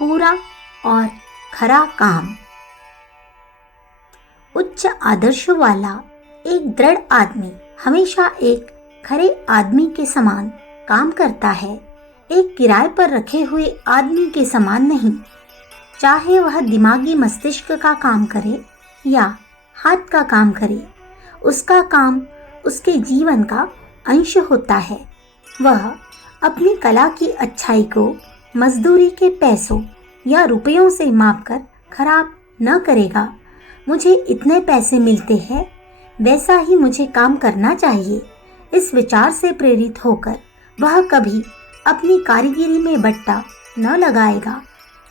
पूरा और खरा काम। उच्च आदर्शों वाला एक दृढ़ आदमी हमेशा एक खरे आदमी के समान काम करता है, एक किराए पर रखे हुए आदमी के समान नहीं। चाहे वह दिमागी मस्तिष्क का काम करे या हाथ का काम करे, उसका काम उसके जीवन का अंश होता है। वह अपनी कला की अच्छाई को मजदूरी के पैसों या रुपयों से मापकर खराब न करेगा। मुझे इतने पैसे मिलते हैं, वैसा ही मुझे काम करना चाहिए। इस विचार से प्रेरित होकर वह कभी अपनी कारीगरी में बट्टा न लगाएगा।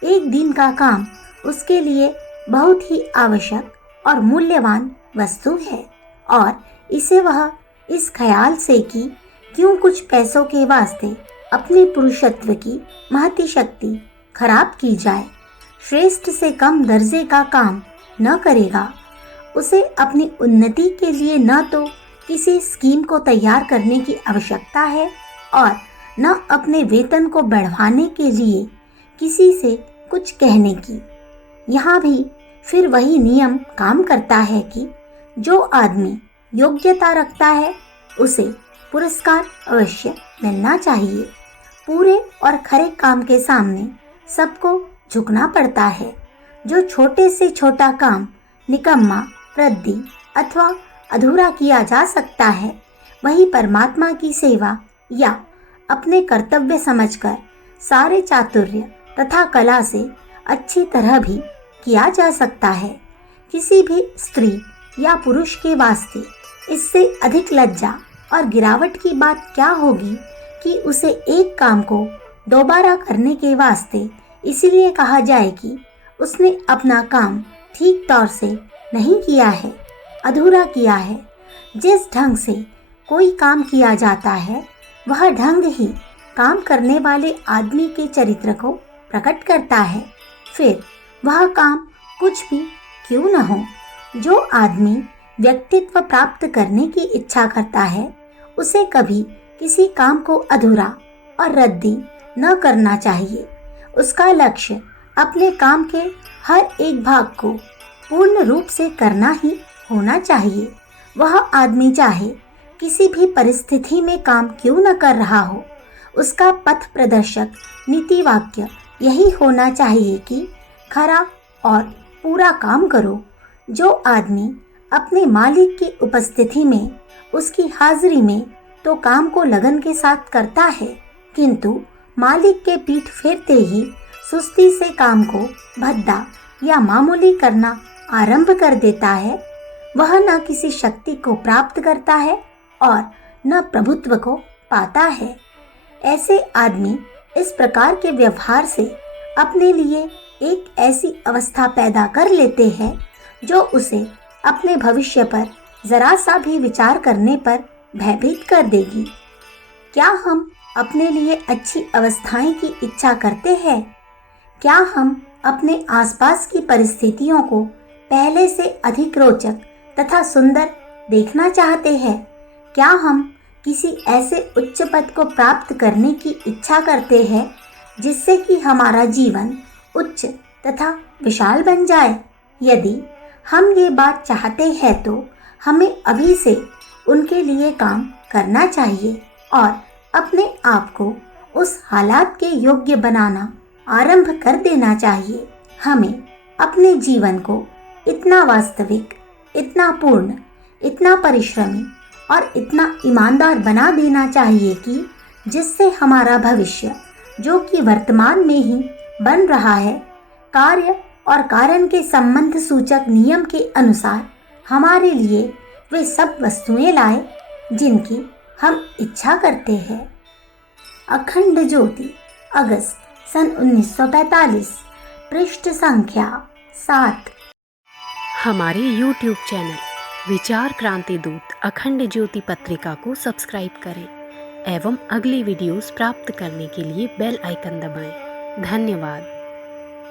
एक दिन का काम उसके लिए बहुत ही आवश्यक और मूल्यवान वस्तु है और इसे वह इस ख्याल से कि क्यों कुछ पैसों के वास्ते अपने पुरुषत्व की महती शक्ति खराब की जाए, श्रेष्ठ से कम दर्जे का काम न करेगा। उसे अपनी उन्नति के लिए न तो किसी स्कीम को तैयार करने की आवश्यकता है और न अपने वेतन को बढ़ाने के लिए किसी से कुछ कहने की। यहाँ भी फिर वही नियम काम करता है कि जो आदमी योग्यता रखता है उसे पुरस्कार अवश्य मिलना चाहिए। पूरे और खरे काम के सामने सबको झुकना पड़ता है। जो छोटे से छोटा काम निकम्मा, रद्दी अथवा अधूरा किया जा सकता है, वही परमात्मा की सेवा या अपने कर्तव्य समझकर सारे चातुर्य तथा कला से अच्छी तरह भी किया जा सकता है। किसी भी स्त्री या पुरुष के वास्ते इससे अधिक लज्जा और गिरावट की बात क्या होगी कि उसे एक काम को दोबारा करने के वास्ते इसलिए कहा जाए कि उसने अपना काम ठीक तौर से नहीं किया है, अधूरा किया है। जिस ढंग से कोई काम किया जाता है, वह ढंग ही काम करने वाले आदमी के चरित्र को प्रकट करता है। फिर वह काम कुछ भी क्यों न हो। जो आदमी व्यक्तित्व प्राप्त करने की इच्छा करता है, उसे कभी किसी काम को अधूरा और रद्दी न करना चाहिए। उसका लक्ष्य अपने काम के हर एक भाग को पूर्ण रूप से करना ही होना चाहिए। वह आदमी चाहे किसी भी परिस्थिति में काम क्यों न कर रहा हो, उसका पथ प्रदर्शक नीति वाक्य यही होना चाहिए कि खरा और पूरा काम करो। जो आदमी अपने मालिक की उपस्थिति में, उसकी हाजिरी में तो काम को लगन के साथ करता है, किंतु मालिक के पीठ फेरते ही सुस्ती से काम को भद्दा या मामूली करना आरंभ कर देता है, वह न किसी शक्ति को प्राप्त करता है और न प्रभुत्व को पाता है। ऐसे आदमी इस प्रकार के व्यवहार से अपने लिए एक ऐसी अवस्था पैदा कर लेते हैं जो उसे अपने भविष्य पर जरा सा भी विचार करने पर भयभीत कर देगी। क्या हम अपने लिए अच्छी अवस्थाएं की इच्छा करते हैं? क्या हम अपने आसपास की परिस्थितियों को पहले से अधिक रोचक तथा सुंदर देखना चाहते हैं? क्या हम किसी ऐसे उच्च पद को प्राप्त करने की इच्छा करते हैं जिससे कि हमारा जीवन उच्च तथा विशाल बन जाए? यदि हम ये बात चाहते हैं तो हमें अभी से उनके लिए काम करना चाहिए और अपने आप को उस हालात के योग्य बनाना आरंभ कर देना चाहिए। हमें अपने जीवन को इतना वास्तविक, इतना पूर्ण, इतना परिश्रमी और इतना ईमानदार बना देना चाहिए कि जिससे हमारा भविष्य, जो कि वर्तमान में ही बन रहा है, कार्य और कारण के संबंध सूचक नियम के अनुसार हमारे लिए वे सब वस्तुएं लाए जिनकी हम इच्छा करते हैं। अखंड ज्योति, अगस्त सन 1945, पृष्ठ संख्या 7। हमारे YouTube चैनल विचार क्रांति दूत अखंड ज्योति पत्रिका को सब्सक्राइब करें एवं अगली वीडियोस प्राप्त करने के लिए बेल आइकन दबाएं। धन्यवाद।